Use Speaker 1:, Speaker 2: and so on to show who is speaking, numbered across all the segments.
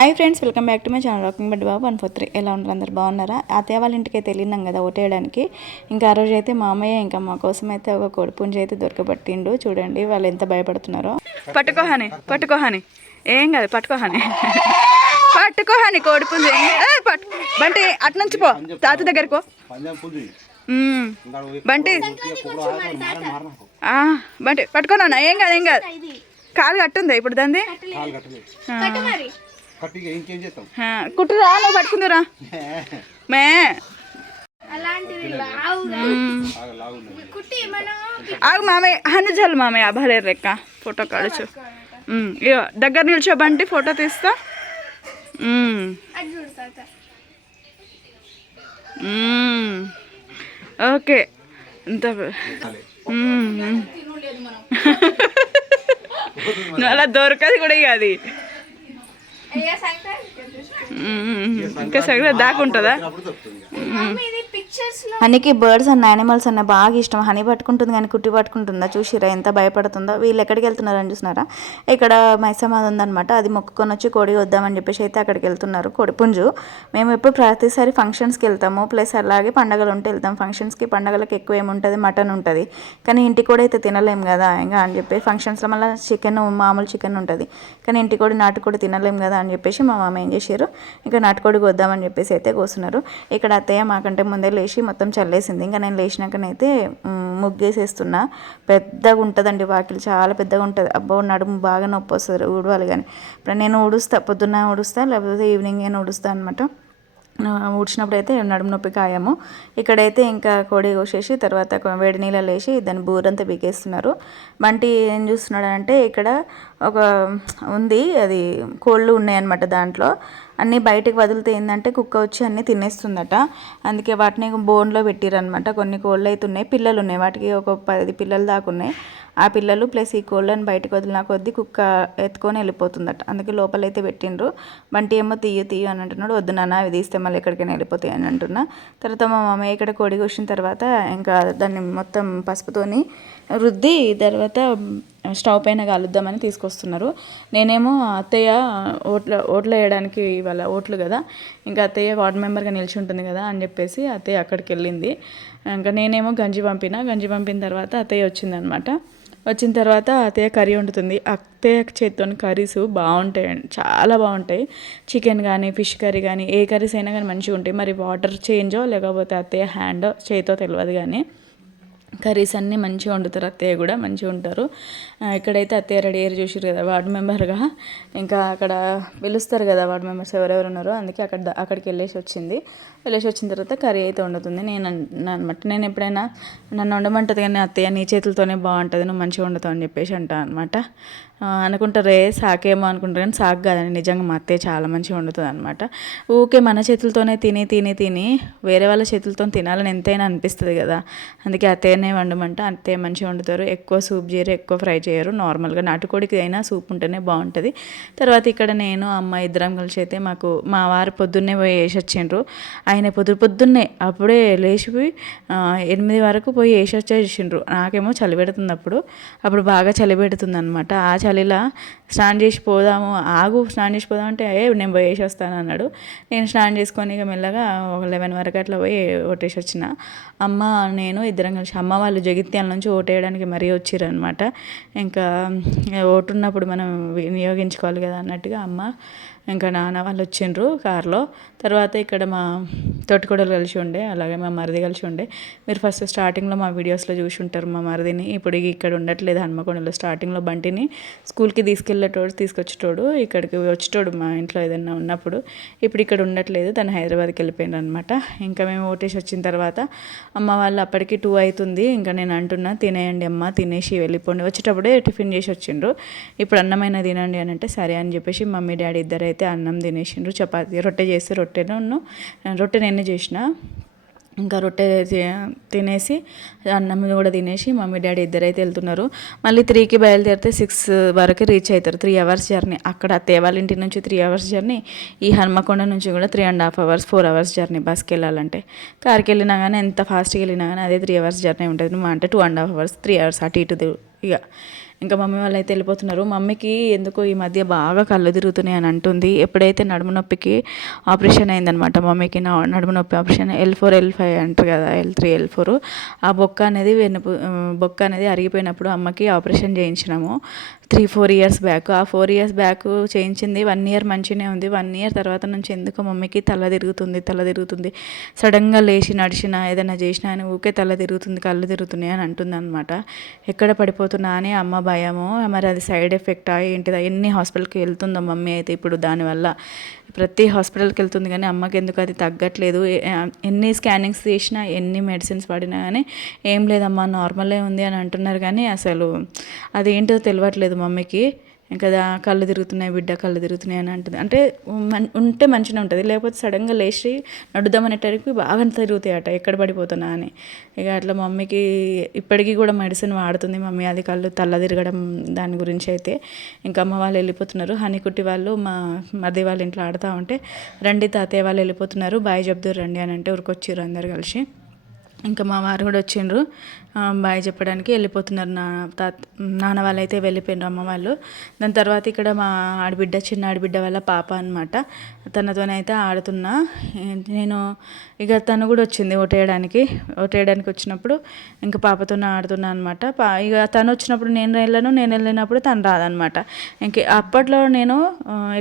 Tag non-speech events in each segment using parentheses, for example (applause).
Speaker 1: Hi friends welcome back to my channel walking bud Babu one four three ఎలా ఉన్నారు అందరు? బాగున్నారా? అత్తయ్య వాళ్ళ ఇంటికి అయితే వెళ్ళినాం కదా ఓటేయడానికి. ఇంకా ఆ రోజు అయితే మామయ్య ఇంకా మా కోసం అయితే ఒక కోడి పుంజ అయితే దొరకబట్టిండు. చూడండి వాళ్ళు ఎంత భయపడుతున్నారో. పట్టుకోహాని పట్టుకోహాని ఏం కాదు పట్టుకోహాని పట్టుకోహాని కోడి పుంజ. ఏ, పట్టు బంటి అటు నుంచి పో. తాత దగ్గరికి పో. బంటి. ఆ, బంటి పట్టుకోనా ఏం కాదు ఏం కాదు. కాలు కట్టుందా ఇప్పుడు దాన్ని?
Speaker 2: కట్టిగా ఇంకేం చేస్తాం
Speaker 1: కుట్టురా నువ్వు పట్టుకుందురా. (laughs) మే. ఆగు మామయ్య హను జల్ మామయ్య అభలేరు లెక్క ఫోటో కాడచ్చు ఇగో దగ్గర నిల్చోబంటి ఫోటో తీస్తా. ఓకే. ఇంత (laughs) అలా దొరకదు కూడా ఇక అది. మ్మ్. ఇంకా సగం దాకుంటుందా? హనీకి బర్డ్స్ అండ్ యానిమల్స్ అన్న బాగా ఇష్టం. హనీ పట్టుకుంటుంది కానీ కుట్టి పట్టుకుంటుందా? చూసిరా ఎంత భయపడుతుందో. వీళ్ళు ఎక్కడికి వెళ్తున్నారని చూసినారా? ఇక్కడ మైసమాది ఉందనమాట అది మొక్కుకొని వచ్చి కోడి వద్దామని చెప్పేసి అయితే అక్కడికి వెళ్తున్నారు కోడి పుంజు. మేము ఎప్పుడు ప్రతిసారి ఫంక్షన్స్కి వెళ్తాము. ప్లస్ అలాగే పండగలు ఉంటే వెళ్తాం. ఫంక్షన్స్కి పండగలకు ఎక్కువ ఏముంటుంది మటన్ ఉంటుంది. కానీ ఇంటికి కూడా అయితే తినలేం కదా ఇంకా అని చెప్పి ఫంక్షన్స్లో మళ్ళీ చికెన్ మామూలు చికెన్ ఉంటుంది. కానీ ఇంటికి కూడా నాటు కూడా తినలేం కదా అని చెప్పేసి మా మామ ఏం చేశారు? ఇంకా నాటుకోడి వద్దామని చెప్పేసి అయితే కోస్తున్నారు. ఇక్కడ అత్తయ్య మాకంటే ముందే లేచి మొత్తం చల్లేసింది. ఇంకా నేను లేచినాకనైతే ముగ్గేసేస్తున్నా. పెద్దగా ఉంటుందండి వాకిలి. చాలా పెద్దగా ఉంటుంది. అబ్బో నడుము బాగా నొప్పి వస్తుంది ఊడవాలి కానీ. ఇప్పుడు నేను ఊడుస్తా పొద్దున్న ఊడుస్తా లేకపోతే ఈవినింగ్ నేను ఊడుస్తా అనమాట ఊడ్చినప్పుడు అయితే నడుము నొప్పి కాయము ఇక్కడైతే ఇంకా కోడి కోసేసి తర్వాత వేడి నీళ్ళలో వేసి దాన్ని బూరంతా బిగేస్తున్నారు. వంటి ఏం చూస్తున్నాడు అంటే ఇక్కడ ఒక ఉంది అది కోళ్ళు ఉన్నాయన్నమాట దాంట్లో. అన్నీ బయటకు వదిలితే ఏంటంటే కుక్క వచ్చి అన్నీ తినేస్తుందట. అందుకే వాటిని బోన్లో పెట్టిరనమాట కొన్ని కోళ్ళు అయితే ఉన్నాయి పిల్లలు ఉన్నాయి వాటికి ఒక పది పిల్లలు దాకా ఉన్నాయి. ఆ పిల్లలు ప్లస్ ఈ కోళ్ళని బయటకు వదిలిన కొద్దీ కుక్క ఎత్తుకొని వెళ్ళిపోతుందట. అందుకే లోపలైతే పెట్టిండ్రు. బంటి ఏమో తీయ తీయ అని అంటున్నాడు. వద్దు నాన్న అవి తీస్తే మళ్ళీ ఎక్కడికైనా వెళ్ళిపోతాయి అని అంటున్నా. తర్వాత మా మమ్మీ ఇక్కడ కోడి కోసిన తర్వాత ఇంకా దాన్ని మొత్తం పసుపుతోని రుద్ది తర్వాత స్టవ్ పైన కలుద్దామని తీసుకొస్తున్నారు. నేనేమో అత్తయ్య ఓట్ల ఓట్లు వేయడానికి ఇవాళ ఓట్లు కదా ఇంకా అత్తయ్య వార్డ్ మెంబర్గా నిలిచి ఉంటుంది కదా అని చెప్పేసి అత్తయ్య అక్కడికి వెళ్ళింది. ఇంకా నేనేమో గంజి పంపిన గంజి పంపిన తర్వాత అత్తయ్య వచ్చిందనమాట. వచ్చిన తర్వాత అత్తయ్య కర్రీ వండుతుంది. అత్తయ్య చేతితో కర్రీస్ బాగుంటాయి చాలా బాగుంటాయి. చికెన్ కానీ ఫిష్ కర్రీ కానీ ఏ కర్రీస్ అయినా కానీ మంచిగా ఉంటాయి. మరి వాటర్ చేంజో లేకపోతే అత్తయ్య హ్యాండో చేతితో తెలియదు కానీ. కర్రీస్ అన్నీ మంచిగా వండుతారు. అత్తయ్య కూడా మంచిగా ఉంటారు. ఇక్కడైతే అత్తయ్య రెడీ అయ్యారు చూసారు కదా వార్డు మెంబర్గా. ఇంకా అక్కడ పిలుస్తారు కదా వార్డు మెంబర్స్ ఎవరెవరు ఉన్నారో అందుకే అక్కడ అక్కడికి వెళ్ళేసి వచ్చింది. వెళ్ళేసి వచ్చిన తర్వాత కర్రీ అయితే వండుతుంది. నేను అనమాట నేను ఎప్పుడైనా నన్ను వండమంటుంది కానీ అత్తయ్య నీ చేతులతోనే బాగుంటుంది నువ్వు మంచిగా వండుతావు అని చెప్పేసి అంటా అనమాట అనుకుంటారే సాకేమో అనుకుంటారు కానీ సాకు కాదండి. నిజంగా మా అత్తయ్య చాలా మంచిగా వండుతుంది అనమాట ఊకే మన చేతులతోనే తిని తిని తిని వేరే వాళ్ళ చేతులతో తినాలని ఎంతైనా అనిపిస్తుంది కదా. అందుకే అత్తయ్యనే వండమంట అంతే మంచిగా వండుతారు. ఎక్కువ సూప్ చేయరు ఎక్కువ ఫ్రై చేయరు. నార్మల్గా నాటుకోడికి అయినా సూప్ ఉంటేనే బాగుంటుంది. తర్వాత ఇక్కడ నేను అమ్మ ఇద్దరం కలిసి అయితే మాకు మా వారు పొద్దున్నే పోయి వేసి వచ్చిండ్రు. ఆయన పొద్దు పొద్దున్నే అప్పుడే లేచిపోయి ఎనిమిది వరకు పోయి వేసి వచ్చేసిండ్రు నాకేమో చలి పెడుతుంది అప్పుడు. అప్పుడు బాగా చలి పెడుతుంది అనమాట ఆ చలిలా స్నానం చేసి పోదాము ఆగు స్నానం చేసి పోదాం అంటే ఏ నేను పోయి వేసి వస్తాను అన్నాడు. నేను స్నానం చేసుకొని ఇక మెల్లగా ఒక లెవెన్ వరకు అట్లా పోయి కొట్టేసి వచ్చిన. అమ్మ నేను ఇద్దరం కలిసి అమ్మ వాళ్ళు జగిత్యాల నుంచి ఓటేయడానికి మరీ వచ్చిరనమాట ఇంకా ఓటు ఉన్నప్పుడు మనం వినియోగించుకోవాలి కదా అన్నట్టుగా అమ్మ ఇంకా నాన్న వాళ్ళు వచ్చిండ్రు కార్లో. తర్వాత ఇక్కడ మా తోటికోడలు కలిసి ఉండే అలాగే మా మరిది కలిసి ఉండే. మీరు ఫస్ట్ స్టార్టింగ్లో మా వీడియోస్లో చూసి ఉంటారు మా మరిదిని. ఇప్పుడు ఇక్కడ ఉండట్లేదు హన్మకొండలో స్టార్టింగ్లో బంటిని. స్కూల్కి తీసుకెళ్ళేటోడు తీసుకొచ్చేటోడు ఇక్కడికి వచ్చేటోడు మా ఇంట్లో ఏదైనా ఉన్నప్పుడు. ఇప్పుడు ఇక్కడ ఉండట్లేదు తను హైదరాబాద్కి వెళ్ళిపోయింది అనమాట ఇంకా మేము ఓటేసి వచ్చిన తర్వాత అమ్మ వాళ్ళు అప్పటికి టూ అవుతుంది. ఇంకా నేను అంటున్నా తినేయండి అమ్మ తినేసి వెళ్ళిపోండి. వచ్చేటప్పుడే టిఫిన్ చేసి వచ్చిండ్రు. ఇప్పుడు అన్నమైన తినండి అని అంటే సరే అని చెప్పేసి మమ్మీ డాడీ ఇద్దరైతే అయితే అన్నం తినేసిండ్రు. చపాతి రొట్టె చేస్తే రొట్టెను రొట్టె నేనే చేసిన ఇంకా రొట్టె తి- తినేసి అన్నం కూడా తినేసి మమ్మీ డాడీ ఇద్దరైతే వెళ్తున్నారు. మళ్ళీ త్రీకి బయలుదేరితే సిక్స్ వరకు రీచ్ అవుతారు. Three hours journey. అక్కడ అత్తయ్య వాళ్ళ ఇంటి నుంచి త్రీ అవర్స్ జర్నీ ఈ హన్మకొండ నుంచి కూడా three and half hours four hours journey బస్కి వెళ్ళాలంటే. కార్కి వెళ్ళినా కానీ ఎంత ఫాస్ట్గా వెళ్ళినా కానీ అదే త్రీ అవర్స్ జర్నీ ఉంటుంది. మా అంటే two and half hours three hours అటు ఇటు ఇక ఇంకా మమ్మీ వాళ్ళు అయితే వెళ్ళిపోతున్నారు. మమ్మీకి ఎందుకో ఈ మధ్య బాగా కళ్ళు తిరుగుతున్నాయి అని అంటుంది. ఎప్పుడైతే నడుము నొప్పికి ఆపరేషన్ అయిందనమాట మమ్మీకి నా నడుము నొప్పి operation L four L five అంటారు కదా ఎల్ త్రీ ఎల్ ఫోర్ ఆ బొక్క అనేది వెన్ను బొక్క అనేది అరిగిపోయినప్పుడు అమ్మకి operation చేయించినాము. Three four years back. ఆ ఫోర్ ఇయర్స్ బ్యాక్ చేయించింది వన్ ఇయర్ మంచిగానే ఉంది. వన్ ఇయర్ తర్వాత నుంచి ఎందుకో మమ్మీకి తల తిరుగుతుంది తల తిరుగుతుంది. సడన్గా లేచి నడిచినా ఏదైనా చేసినా అని ఊకే తల తిరుగుతుంది కళ్ళు తిరుగుతున్నాయి అని అంటుంది అనమాట ఎక్కడ పడిపోతున్నా అని అమ్మ భయము. మరి అది సైడ్ ఎఫెక్టా ఏంటిదా? ఎన్ని హాస్పిటల్కి వెళ్తుందో మమ్మీ అయితే ఇప్పుడు దానివల్ల. ప్రతి హాస్పిటల్కి వెళ్తుంది కానీ అమ్మకి ఎందుకు అది తగ్గట్లేదు. ఎన్ని స్కానింగ్స్ చేసినా ఎన్ని మెడిసిన్స్ వాడినా కానీ ఏం లేదమ్మా నార్మలే ఉంది అని అంటున్నారు కానీ అసలు అదేంటో తెలియట్లేదు మమ్మీకి. ఇంకా కళ్ళు తిరుగుతున్నాయి బిడ్డ కళ్ళు తిరుగుతున్నాయి అని అంటుంది. అంటే ఉంటే మంచిగా ఉంటుంది లేకపోతే సడన్గా లేచి నడుద్దామనేటరికి బాగా తిరుగుతాయి అట ఎక్కడ పడిపోతున్నా అని. ఇక అట్లా మమ్మీకి ఇప్పటికీ కూడా మెడిసిన్ వాడుతుంది మమ్మీ అది కళ్ళు తల్ల తిరగడం దాని గురించి అయితే. ఇంకా అమ్మ వాళ్ళు వెళ్ళిపోతున్నారు హనీకుట్టి వాళ్ళు మా మరిది వాళ్ళ ఇంట్లో ఆడుతూ ఉంటే రండి తాతయ్య వాళ్ళు వెళ్ళిపోతున్నారు బాయ్ చెప్తారు రండి అని అంటే ఊరికొచ్చారు అందరు కలిసి. ఇంకా మా వారు కూడా వచ్చిండ్రు. బాయ్ చెప్పడానికి వెళ్ళిపోతున్నారు నా తాత నాన్న వాళ్ళు అయితే వెళ్ళిపోయినారు అమ్మ వాళ్ళు. దాని తర్వాత ఇక్కడ మా ఆడబిడ్డ చిన్న ఆడబిడ్డ వాళ్ళ పాప అనమాట తనతోనైతే ఆడుతున్నా. నేను ఇక తను కూడా వచ్చింది ఓటేయడానికి. ఓటేయడానికి వచ్చినప్పుడు ఇంకా పాపతో ఆడుతున్నా అనమాట పా ఇక తను వచ్చినప్పుడు నేను వెళ్ళను నేను వెళ్ళినప్పుడు తను రాదనమాట ఇంక అప్పట్లో నేను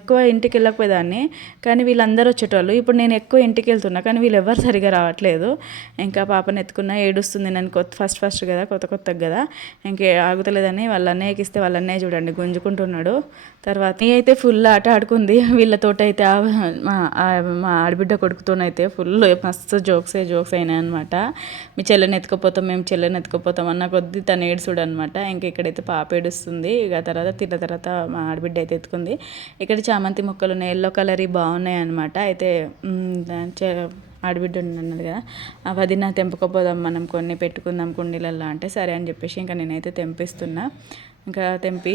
Speaker 1: ఎక్కువ ఇంటికి వెళ్ళకపోయేదాన్ని. కానీ వీళ్ళందరూ వచ్చేటోళ్ళు. ఇప్పుడు నేను ఎక్కువ ఇంటికి వెళ్తున్నా కానీ వీళ్ళు ఎవరు సరిగా రావట్లేదు. ఇంకా పాప పాపను ఎత్తుకున్నా ఏడుస్తుంది నేను కొత్త ఫస్ట్ ఫస్ట్ కదా కొత్త కొత్త కదా. ఇంకే ఆగుతలేదని వాళ్ళ అన్నయ్యకి ఇస్తే వాళ్ళ అన్నయ్య చూడండి గుంజుకుంటున్నాడు. తర్వాత నీ అయితే ఫుల్ ఆట ఆడుకుంది. వీళ్ళతోటి అయితే మా మా ఆడబిడ్డ కొడుకుతోనైతే ఫుల్ మస్తు జోక్సే జోక్స్ అయినాయి అనమాట మీ చెల్లెని ఎత్తుకుపోతాం మేము చెల్లెని ఎత్తుకుపోతాం అన్న కొద్దీ తను ఏడుచుడు అనమాట ఇంకా ఇక్కడైతే పాప ఏడుస్తుంది. ఇక తర్వాత తిన్న తర్వాత మా ఆడబిడ్డ అయితే ఎత్తుకుంది. ఇక్కడ చామంతి మొక్కలు ఉన్నాయి ఎల్లో కలర్ బాగున్నాయి అనమాట అయితే ఆడబిడ్డ ఉన్నది కదా వదిన తెంపుకపోదాం మనం కొన్ని పెట్టుకుందాం కుండీలల్లో అంటే సరే అని చెప్పేసి ఇంకా నేనైతే తెంపిస్తున్నా. ఇంకా తెంపి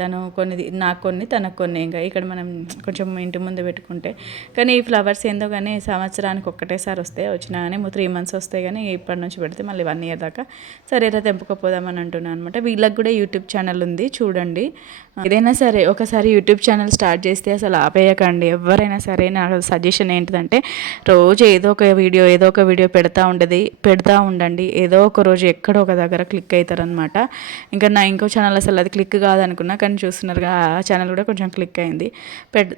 Speaker 1: తను కొన్ని నాకు కొన్ని తనకు కొన్ని ఇంకా ఇక్కడ మనం కొంచెం ఇంటి ముందు పెట్టుకుంటే. కానీ ఈ ఫ్లవర్స్ ఏందో కానీ సంవత్సరానికి ఒక్కటేసారి వస్తాయి వచ్చినా కానీ త్రీ మంత్స్ వస్తాయి కానీ ఇప్పటి నుంచి పెడితే మళ్ళీ వన్ ఇయర్ దాకా. సరేరా తెంపుకపోదామని అంటున్నాను అనమాట వీళ్ళకి కూడా యూట్యూబ్ ఛానల్ ఉంది చూడండి. ఏదైనా సరే ఒకసారి యూట్యూబ్ ఛానల్ స్టార్ట్ చేస్తే అసలు ఆపేయకండి. ఎవరైనా సరే నా సజెషన్ ఏంటిదంటే రోజు ఏదో ఒక వీడియో ఏదో ఒక వీడియో పెడతా ఉండదు పెడతా ఉండండి. ఏదో ఒక రోజు ఎక్కడో ఒక దగ్గర క్లిక్ అవుతారనమాట ఇంకా నా ఇంకో ఛానల్ అసలు అది క్లిక్ కాదనుకున్నా కానీ చూస్తున్నారుగా ఆ ఛానల్ కూడా కొంచెం క్లిక్ అయింది. పెట్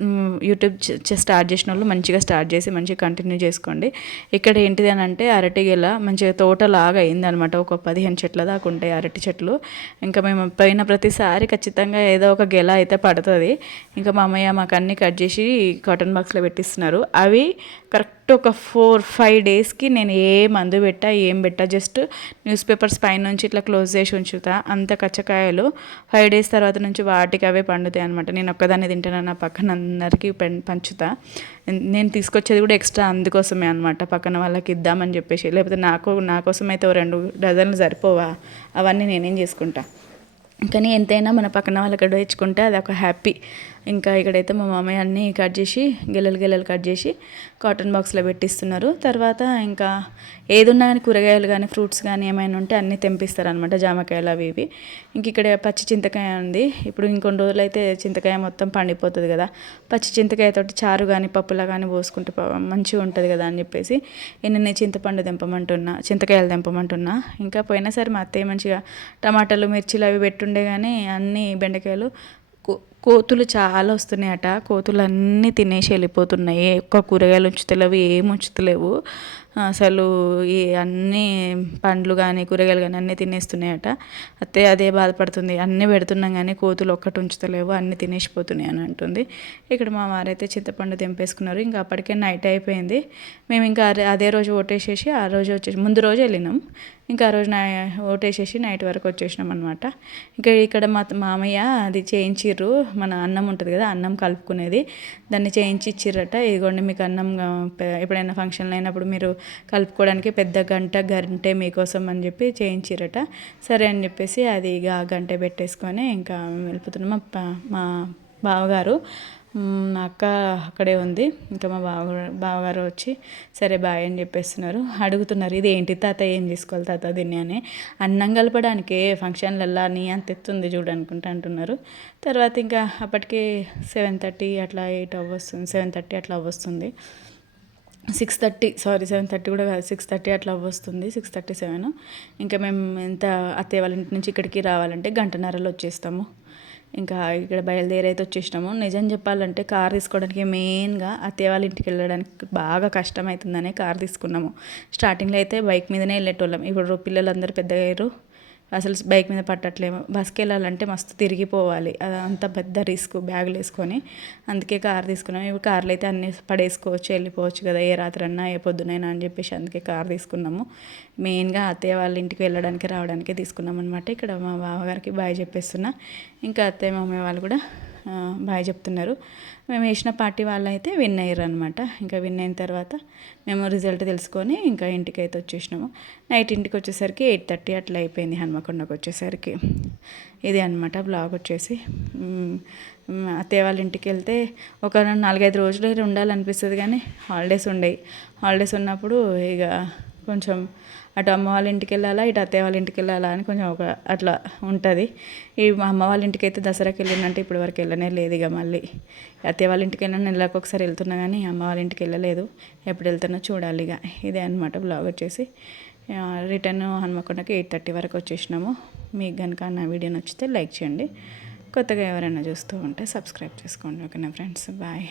Speaker 1: యూట్యూబ్ స్టార్ట్ చేసిన వాళ్ళు మంచిగా స్టార్ట్ చేసి మంచిగా కంటిన్యూ చేసుకోండి. ఇక్కడ ఏంటిది అని అంటే అరటి గెల మంచిగా తోటలాగా అయిందనమాట ఒక పదిహేను చెట్ల దాకా ఉంటాయి అరటి చెట్లు. ఇంకా మేము పోయిన ప్రతిసారి ఖచ్చితంగా ఏదో ఒక గెల అయితే పడుతుంది. ఇంకా మా అమ్మయ్య మాకు అన్నీ కట్ చేసి కాటన్ బాక్స్లో పెట్టిస్తున్నారు. అవి కరెక్ట్ ఒక ఫోర్ ఫైవ్ డేస్కి నేను ఏ మందు పెట్టా ఏం పెట్టా జస్ట్ న్యూస్ పేపర్స్ పైన నుంచి ఇట్లా క్లోజ్ చేసి ఉంచుతా. అంత కచ్చకాయలు. ఫైవ్ డేస్ తర్వాత నుంచి వాటికి అవే పండుతాయి అనమాట నేను ఒక్కదాన్ని తింటాను నా పక్కన అందరికీ పెన్ పంచుతా. నేను తీసుకొచ్చేది కూడా ఎక్స్ట్రా అందుకోసమే అనమాట పక్కన వాళ్ళకి ఇద్దామని చెప్పేసి. లేకపోతే నాకు నా కోసం అయితే రెండు డజన్లు సరిపోవా? అవన్నీ నేనేం చేసుకుంటా. కానీ ఎంతైనా మన పక్కన వాళ్ళకి ఇచ్చుకుంటే అది ఒక హ్యాపీ. ఇంకా ఇక్కడైతే మా మామయ్య అన్నీ కట్ చేసి గెలలు గెలలు కట్ చేసి కాటన్ బాక్స్లో పెట్టిస్తున్నారు. తర్వాత ఇంకా ఏదున్నా కానీ కూరగాయలు కానీ ఫ్రూట్స్ కానీ ఏమైనా ఉంటే అన్నీ తెంపిస్తారనమాట జామకాయలు అవి ఇవి. ఇంక ఇక్కడ పచ్చి చింతకాయ ఉంది. ఇప్పుడు ఇంకొన్ని రోజులు అయితే చింతకాయ మొత్తం పండిపోతుంది కదా. పచ్చి చింతకాయతోటి చారు కానీ పప్పులా కానీ పోసుకుంటే మంచిగా ఉంటుంది కదా అని చెప్పేసి నేను చింతపండు తెంపమంటున్నా చింతకాయలు తెంపమంటున్నా. ఇంకా పోయినసారి మా అత్తయ్య మంచిగా టమాటాలు మిర్చిలు అవి పెట్టుండే కానీ అన్ని బెండకాయలు కోతులు చాలా వస్తున్నాయట. కోతులు అన్నీ తినేసి వెళ్ళిపోతున్నాయి. ఒక్క కూరగాయలు ఉంచుతలేవు ఏం ఉంచుతలేవు. అసలు ఈ అన్ని పండ్లు కానీ కూరగాయలు కానీ అన్నీ తినేస్తున్నాయట. అత్తే అదే బాధపడుతుంది. అన్నీ పెడుతున్నాం కానీ కోతులు ఒక్కటి ఉంచుతలేవు అన్నీ తినేసిపోతున్నాయి అని అంటుంది. ఇక్కడ మా వారైతే చింతపండు తెంపేసుకున్నారు. ఇంకా అప్పటికే నైట్ అయిపోయింది. మేము ఇంకా అదే- అదే రోజు ఓటేసేసి ఆ రోజు వచ్చేసి ముందు రోజు వెళ్ళినాం. ఇంకా ఆ రోజు నా ఓటేసేసి నైట్ వరకు వచ్చేసినాం అనమాట ఇంకా ఇక్కడ మా మామయ్య అది చేయించిర్రు. మన అన్నం ఉంటుంది కదా అన్నం కలుపుకునేది. దాన్ని చేయించి ఇచ్చిర్రట. ఇదిగోండి మీకు అన్నం ఎప్పుడైనా ఫంక్షన్లు అయినప్పుడు మీరు కలుపుకోవడానికి పెద్ద గంట గంటే మీకోసం అని చెప్పి చేయించిర్రట. సరే అని చెప్పేసి అది ఇక ఆ గంట పెట్టేసుకొని ఇంకా వెళ్ళిపోతున్నాం మా మా బావగారు అక్క అక్కడే ఉంది. ఇంకా మా బావ బావగారు వచ్చి సరే బాయ్ అని చెప్పేస్తున్నారు. అడుగుతున్నారు ఇది ఏంటి తాత ఏం తీసుకోవాలి తాత దీన్ని అని. అన్నం కలపడానికి ఫంక్షన్లల్లా నీ అంత ఎత్తుంది చూడనుకుంటా అంటున్నారు. తర్వాత ఇంకా అప్పటికి సెవెన్ థర్టీ అట్లా ఎయిట్ అవ్వస్తుంది సెవెన్ థర్టీ అట్లా అవ్వస్తుంది. Six thirty sorry seven thirty కూడా కాదు సిక్స్ థర్టీ అట్లా వస్తుంది సిక్స్ థర్టీ సెవెన్. ఇంకా మేము ఎంత అత్తయ్య వాళ్ళ ఇంటి నుంచి ఇక్కడికి రావాలంటే గంటన్నరలో వచ్చేస్తాము. ఇంకా ఇక్కడ బయలుదేరి అయితే వచ్చేసినాము. నిజం చెప్పాలంటే కార్ తీసుకోవడానికి మెయిన్గా అత్తయ్య వాళ్ళ ఇంటికి వెళ్ళడానికి బాగా కష్టం అవుతుందనే కార్ తీసుకున్నాము. స్టార్టింగ్లో అయితే బైక్ మీదనే వెళ్ళేటోళ్ళం. ఇప్పుడు పిల్లలందరూ పెద్దగా అయ్యారు అసలు బైక్ మీద పట్టట్లేము. బస్కి వెళ్ళాలంటే మస్తు తిరిగిపోవాలి. అది అంత పెద్ద రిస్క్ బ్యాగులు వేసుకొని. అందుకే కార్ తీసుకున్నాం. ఇప్పుడు కార్లు అయితే అన్ని పడేసుకోవచ్చు వెళ్ళిపోవచ్చు కదా. ఏ రాత్రన్నా ఏ పొద్దునైనా అని చెప్పేసి అందుకే కార్ తీసుకున్నాము. మెయిన్గా అత్తయ్య వాళ్ళ ఇంటికి వెళ్ళడానికి రావడానికి తీసుకున్నాం అనమాట ఇక్కడ మా బావగారికి బాయ్ చెప్పేస్తున్నా. ఇంకా అత్తయ్య మామయ్య వాళ్ళు కూడా బాయ్ చెప్తున్నారు. మేము వేసిన పార్టీ వాళ్ళు అయితే విన్ అయ్యారు అనమాట ఇంకా విన్ అయిన తర్వాత మేము రిజల్ట్ తెలుసుకొని ఇంకా ఇంటికి అయితే వచ్చేసినాము. నైట్ ఇంటికి వచ్చేసరికి ఎయిట్ థర్టీ అట్లా అయిపోయింది హనుమకొండకు వచ్చేసరికి. ఇది అనమాట బ్లాగ్ వచ్చేసి. అత్తయ్య వాళ్ళ ఇంటికి వెళ్తే ఒక నాలుగైదు రోజులు అయితే ఉండాలనిపిస్తుంది కానీ హాలిడేస్ ఉండేవి హాలిడేస్ ఉన్నప్పుడు ఇక కొంచెం అటు అమ్మ వాళ్ళ ఇంటికి వెళ్ళాలా ఇటు అత్తయ్య వాళ్ళ ఇంటికి వెళ్ళాలా అని కొంచెం ఒక అట్లా ఉంటుంది. ఈ మా అమ్మ వాళ్ళ ఇంటికి అయితే దసరాకి వెళ్ళినంటే ఇప్పటి వరకు వెళ్ళనే లేదు ఇక మళ్ళీ. అత్తయ్య వాళ్ళ ఇంటికి వెళ్ళిన నెలకు ఒకసారి వెళ్తున్నా కానీ అమ్మ వాళ్ళ ఇంటికి వెళ్ళలేదు. ఎప్పుడు వెళ్తున్నా చూడాలి ఇక. ఇదే అనమాట బ్లాగ్ వచ్చేసి. రిటర్న్ హనుమకొండకి ఎయిట్ థర్టీ వరకు వచ్చేసినాము. మీకు కనుక నా వీడియో నచ్చితే లైక్ చేయండి. కొత్తగా ఎవరైనా చూస్తూ ఉంటే సబ్స్క్రైబ్ చేసుకోండి. ఓకేనా ఫ్రెండ్స్ బాయ్